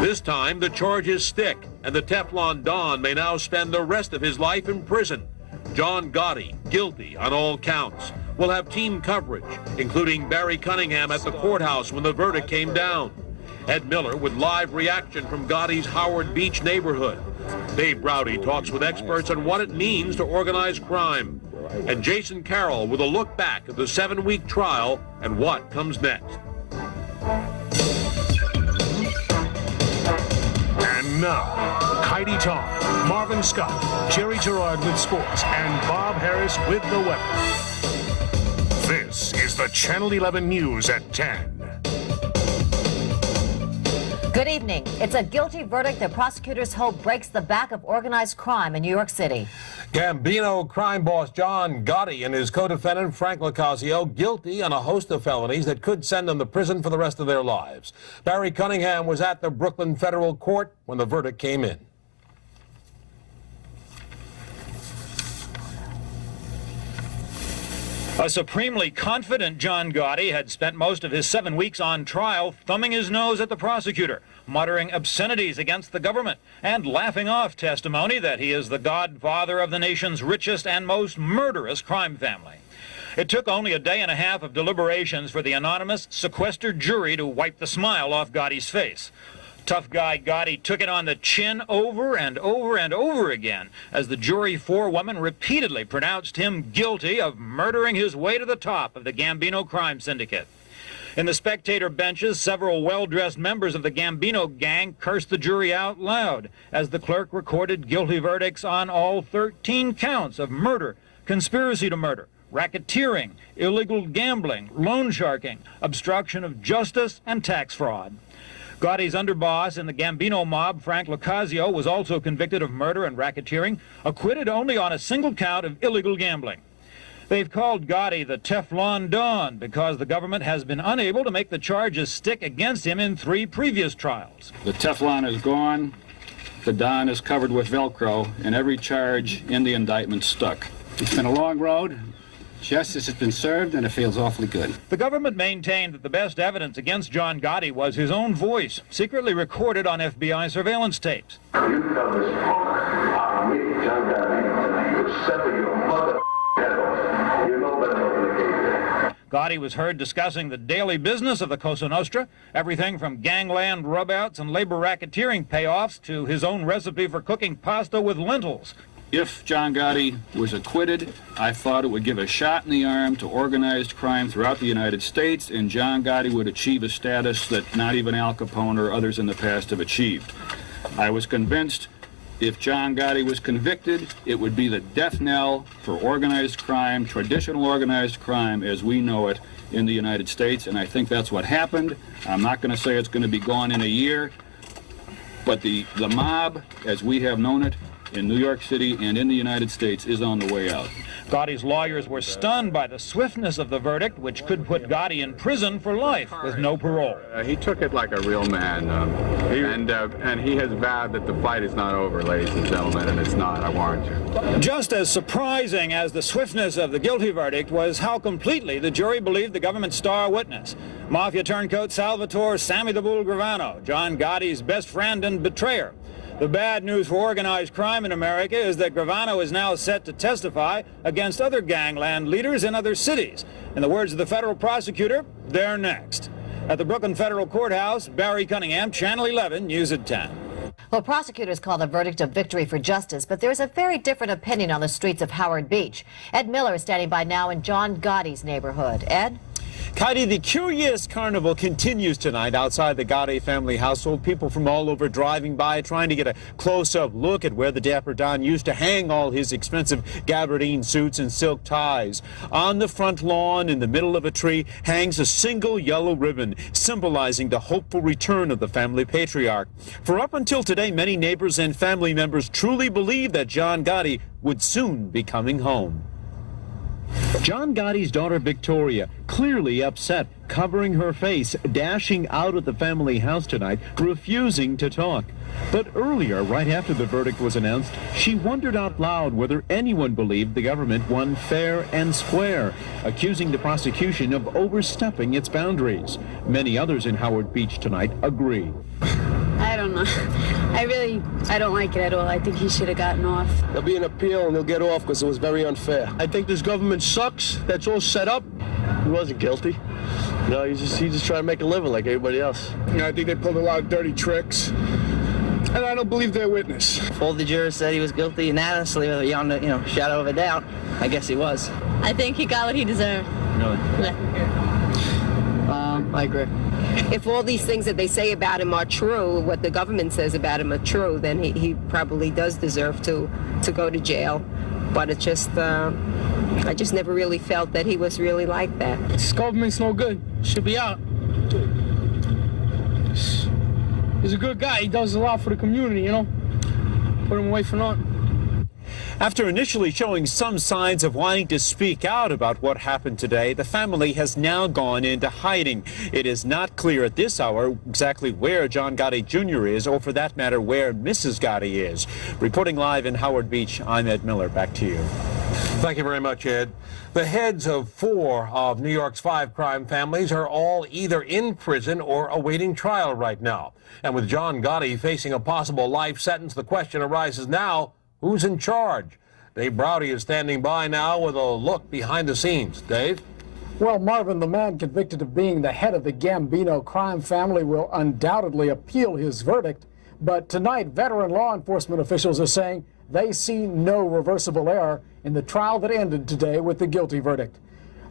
This time, the charges stick, and the Teflon Don may now spend the rest of his life in prison. John Gotti, guilty on all counts, will have team coverage, including Barry Cunningham at the courthouse when the verdict came down. Ed Miller with live reaction from Gotti's Howard Beach neighborhood. Dave Browdy talks with experts on what it means to organize crime. And Jason Carroll with a look back at the 7-week trial and what comes next. And now, Heidi Tom, Marvin Scott, Jerry Gerard with sports, and Bob Harris with the weather. This is the Channel 11 News at 10. Good evening. It's a guilty verdict that prosecutors hope breaks the back of organized crime in New York City. Gambino crime boss John Gotti and his co-defendant Frank Locasio guilty on a host of felonies that could send them to prison for the rest of their lives. Barry Cunningham was at the Brooklyn Federal Court when the verdict came in. A supremely confident John Gotti had spent most of his 7 weeks on trial thumbing his nose at the prosecutor, muttering obscenities against the government, and laughing off testimony that he is the godfather of the nation's richest and most murderous crime family. It took only a day and a half of deliberations for the anonymous, sequestered jury to wipe the smile off Gotti's face. Tough guy Gotti took it on the chin over and over and over again as the jury forewoman repeatedly pronounced him guilty of murdering his way to the top of the Gambino crime syndicate. In the spectator benches, several well-dressed members of the Gambino gang cursed the jury out loud as the clerk recorded guilty verdicts on all 13 counts of murder, conspiracy to murder, racketeering, illegal gambling, loan sharking, obstruction of justice, and tax fraud. Gotti's underboss in the Gambino mob, Frank Locasio, was also convicted of murder and racketeering, acquitted only on a single count of illegal gambling. They've called Gotti the Teflon Don because the government has been unable to make the charges stick against him in 3 previous trials. The Teflon is gone, the Don is covered with Velcro, and every charge in the indictment stuck. It's been a long road. Justice has been served, and it feels awfully good. The government maintained that the best evidence against John Gotti was his own voice, secretly recorded on FBI surveillance tapes. You tell this punk, I'll meet John Gotti, you'll settle your mother head off. You know better than the case. Gotti was heard discussing the daily business of the Cosa Nostra, everything from gangland rubouts and labor racketeering payoffs to his own recipe for cooking pasta with lentils. If John Gotti was acquitted, I thought it would give a shot in the arm to organized crime throughout the United States, and John Gotti would achieve a status that not even Al Capone or others in the past have achieved. I was convinced if John Gotti was convicted, it would be the death knell for organized crime, traditional organized crime as we know it in the United States, and I think that's what happened. I'm not going to say it's going to be gone in a year, but the mob, as we have known it, in New York City and in the United States is on the way out. Gotti's lawyers were stunned by the swiftness of the verdict, which could put Gotti in prison for life with no parole. He took it like a real man, and he has vowed that the fight is not over, ladies and gentlemen, and it's not, I warrant you. Just as surprising as the swiftness of the guilty verdict was how completely the jury believed the government's star witness, Mafia turncoat Salvatore Sammy the Bull Gravano, John Gotti's best friend and betrayer. The bad news for organized crime in America is that Gravano is now set to testify against other gangland leaders in other cities. In the words of the federal prosecutor, they're next. At the Brooklyn Federal Courthouse, Barry Cunningham, Channel 11, News at 10. Well, prosecutors call the verdict a victory for justice, but there's a very different opinion on the streets of Howard Beach. Ed Miller is standing by now in John Gotti's neighborhood. Ed? Heidi, the curious carnival continues tonight outside the Gotti family household. People from all over driving by, trying to get a close-up look at where the Dapper Don used to hang all his expensive gabardine suits and silk ties. On the front lawn, in the middle of a tree, hangs a single yellow ribbon, symbolizing the hopeful return of the family patriarch. For up until today, many neighbors and family members truly believed that John Gotti would soon be coming home. John Gotti's daughter Victoria, clearly upset, covering her face, dashing out of the family house tonight, refusing to talk. But earlier, right after the verdict was announced, she wondered out loud whether anyone believed the government won fair and square, accusing the prosecution of overstepping its boundaries. Many others in Howard Beach tonight agree. I don't don't know. I don't like it at all. I think he should have gotten off. There'll be an appeal and he'll get off because it was very unfair. I think this government sucks. That's all set up. He wasn't guilty. You know, he just trying to make a living like everybody else. Yeah, I think they pulled a lot of dirty tricks. And I don't believe their witness. All the jurors said he was guilty unanimously, beyond the shadow of a doubt. I guess he was. I think he got what he deserved. Really? Yeah. I agree. If all these things that they say about him are true, what the government says about him are true, then he probably does deserve to go to jail. But it just, I just never really felt that he was really like that. This government's no good. Should be out. He's a good guy. He does a lot for the community, you know. Put him away for naught. After initially showing some signs of wanting to speak out about what happened today, the family has now gone into hiding. It is not clear at this hour exactly where John Gotti Jr. is, or for that matter, where Mrs. Gotti is. Reporting live in Howard Beach, I'm Ed Miller. Back to you. Thank you very much, Ed. The heads of 4 of New York's 5 crime families are all either in prison or awaiting trial right now. And with John Gotti facing a possible life sentence, the question arises now, who's in charge? Dave Browdy is standing by now with a look behind the scenes. Dave? Well, Marvin, the man convicted of being the head of the Gambino crime family, will undoubtedly appeal his verdict. But tonight, veteran law enforcement officials are saying they see no reversible error in the trial that ended today with the guilty verdict.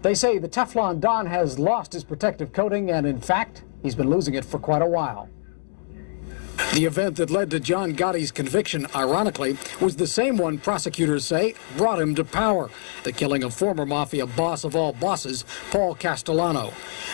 They say the Teflon Don has lost his protective coating, and in fact, he's been losing it for quite a while. The event that led to John Gotti's conviction, ironically, was the same one prosecutors say brought him to power, the killing of former mafia boss of all bosses, Paul Castellano.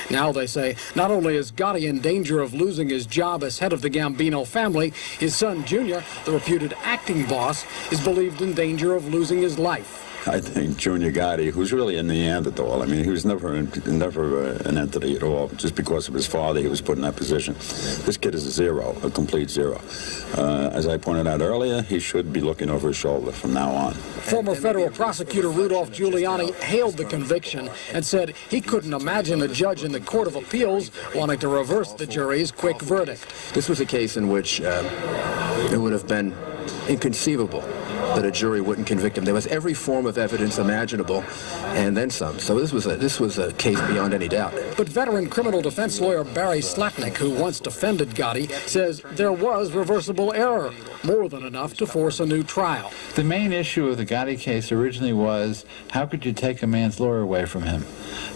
Now they say not only is Gotti in danger of losing his job as head of the Gambino family, his son Junior, the reputed acting boss, is believed in danger of losing his life. I think Junior Gotti, who's really a Neanderthal, I mean, he was never an entity at all. Just because of his father, he was put in that position. This kid is a zero, a complete zero. As I pointed out earlier, he should be looking over his shoulder from now on. Former federal prosecutor Rudolph Giuliani hailed the conviction and said he couldn't imagine a judge in the Court of Appeals wanting to reverse the jury's quick verdict. This was a case in which it would have been inconceivable that a jury wouldn't convict him. There was every form of evidence imaginable, and then some. So this was a case beyond any doubt. But veteran criminal defense lawyer Barry Slatnick, who once defended Gotti, says there was reversible error, more than enough to force a new trial. The main issue of the Gotti case originally was, how could you take a man's lawyer away from him?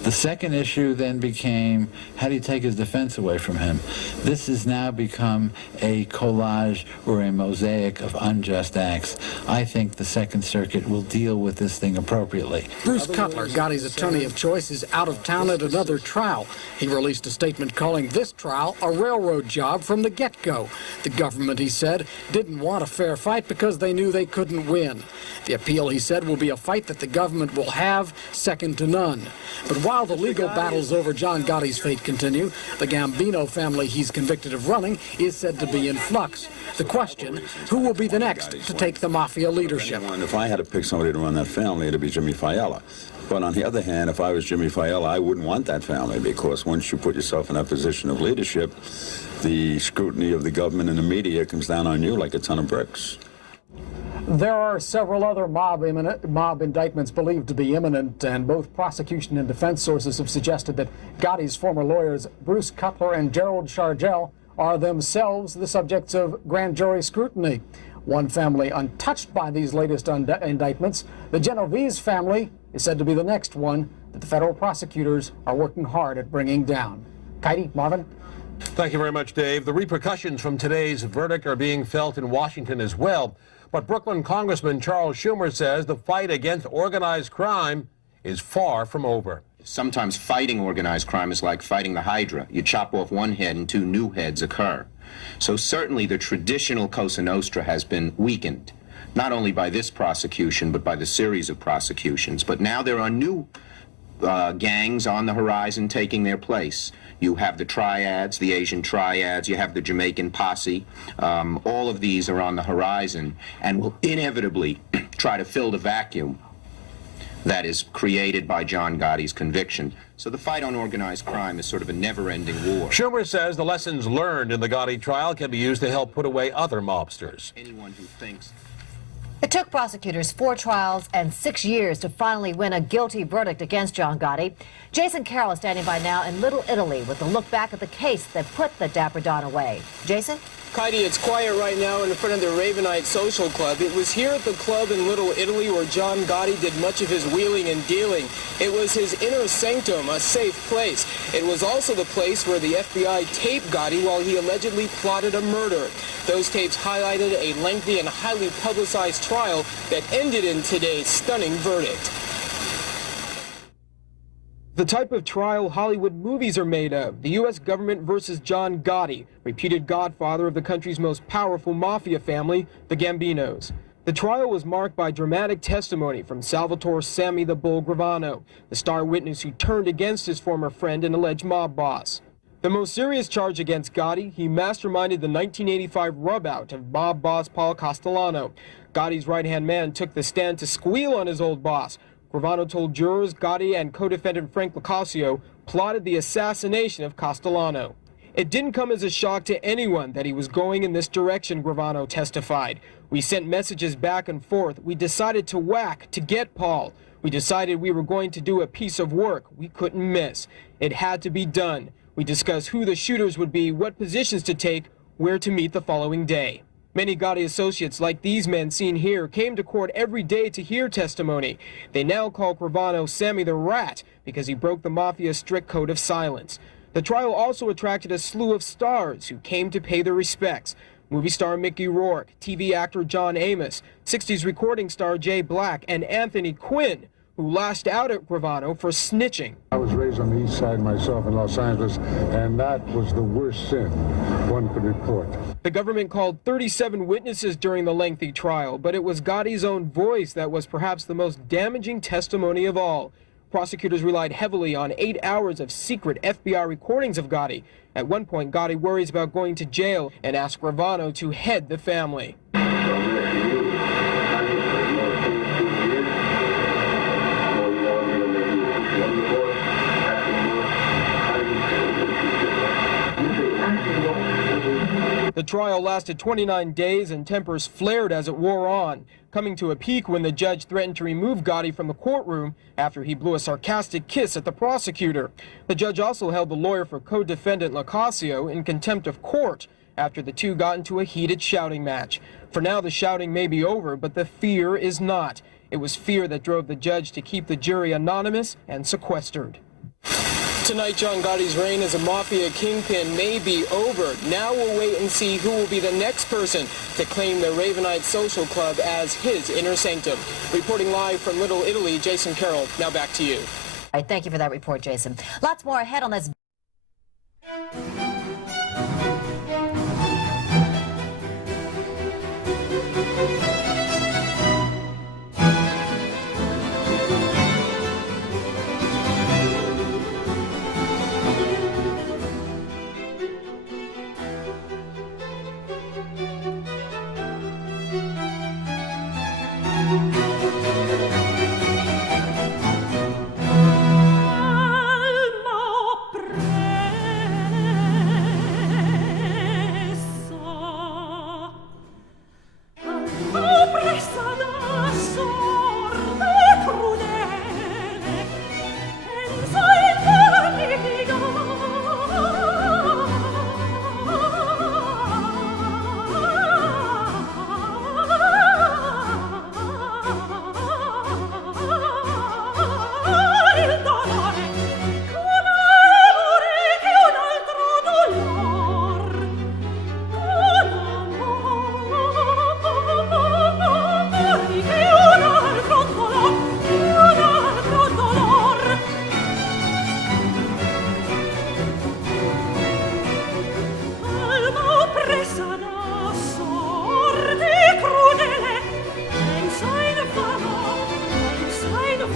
The second issue then became, how do you take his defense away from him? This has now become a collage or a mosaic of unjust acts. I think the Second Circuit will deal with this thing appropriately. Bruce Cutler, Gotti's attorney of choice, is out of town at another trial. He released a statement calling this trial a railroad job from the get-go. The government, he said, didn't want a fair fight because they knew they couldn't win. The appeal, he said, will be a fight that the government will have second to none. But while the legal battles over John Gotti's fate continue, the Gambino family he's convicted of running is said to be in flux. The question, who will be the next to take the mafia leadership? If I had to pick somebody to run that family, it'd be Jimmy Fiala. But on the other hand, if I was Jimmy Fiala, I wouldn't want that family, because once you put yourself in that position of leadership, the scrutiny of the government and the media comes down on you like a ton of bricks. There are several other mob indictments believed to be imminent, and both prosecution and defense sources have suggested that Gotti's former lawyers, Bruce Cutler and Gerald Shargell, are themselves the subjects of grand jury scrutiny. One family untouched by these latest indictments, the Genovese family, is said to be the next one that the federal prosecutors are working hard at bringing down. Katie, Marvin? Thank you very much, Dave. The repercussions from today's verdict are being felt in Washington as well. But Brooklyn Congressman Charles Schumer says the fight against organized crime is far from over. Sometimes fighting organized crime is like fighting the Hydra. You chop off one head and 2 new heads occur. So certainly the traditional Cosa Nostra has been weakened, not only by this prosecution, but by the series of prosecutions. But now there are new gangs on the horizon taking their place. You have the triads, the Asian triads, you have the Jamaican posse. All of these are on the horizon and will inevitably try to fill the vacuum that is created by John Gotti's conviction. So the fight on organized crime is sort of a never-ending war. Schumer says the lessons learned in the Gotti trial can be used to help put away other mobsters. Anyone who thinks... It took prosecutors 4 trials and 6 years to finally win a guilty verdict against John Gotti. Jason Carroll is standing by now in Little Italy with a look back at the case that put the Dapper Don away. Jason? Heidi, it's quiet right now in front of the Ravenite Social Club. It was here at the club in Little Italy where John Gotti did much of his wheeling and dealing. It was his inner sanctum, a safe place. It was also the place where the FBI taped Gotti while he allegedly plotted a murder. Those tapes highlighted a lengthy and highly publicized trial that ended in today's stunning verdict. The type of trial Hollywood movies are made of. The U.S. government versus John Gotti, reputed godfather of the country's most powerful mafia family, the Gambinos. The trial was marked by dramatic testimony from Salvatore "Sammy the Bull" Gravano, the star witness who turned against his former friend and alleged mob boss. The most serious charge against Gotti, he masterminded the 1985 rub-out of mob boss Paul Castellano. Gotti's right-hand man took the stand to squeal on his old boss. Gravano told jurors Gotti and co-defendant Frank Locascio plotted the assassination of Castellano. It didn't come as a shock to anyone that he was going in this direction, Gravano testified. We sent messages back and forth. We decided to whack, to get Paul. We decided we were going to do a piece of work we couldn't miss. It had to be done. We discussed who the shooters would be, what positions to take, where to meet the following day. Many Gotti associates, like these men seen here, came to court every day to hear testimony. They now call Gravano Sammy the Rat because he broke the mafia's strict code of silence. The trial also attracted a slew of stars who came to pay their respects. Movie star Mickey Rourke, TV actor John Amos, 60s recording star Jay Black, and Anthony Quinn, who lashed out at Gravano for snitching. I was raised on the east side myself in Los Angeles, and that was the worst sin one could report. The government called 37 witnesses during the lengthy trial, but it was Gotti's own voice that was perhaps the most damaging testimony of all. Prosecutors relied heavily on 8 hours of secret FBI recordings of Gotti. At one point, Gotti worries about going to jail and asked Gravano to head the family. The trial lasted 29 days and tempers flared as it wore on, coming to a peak when the judge threatened to remove Gotti from the courtroom after he blew a sarcastic kiss at the prosecutor. The judge also held the lawyer for co-defendant Locascio in contempt of court after the two got into a heated shouting match. For now, the shouting may be over, but the fear is not. It was fear that drove the judge to keep the jury anonymous and sequestered. Tonight, John Gotti's reign as a mafia kingpin may be over. Now we'll wait and see who will be the next person to claim the Ravenite Social Club as his inner sanctum. Reporting live from Little Italy, Jason Carroll. Now back to you. All right, thank you for that report, Jason. Lots more ahead on this.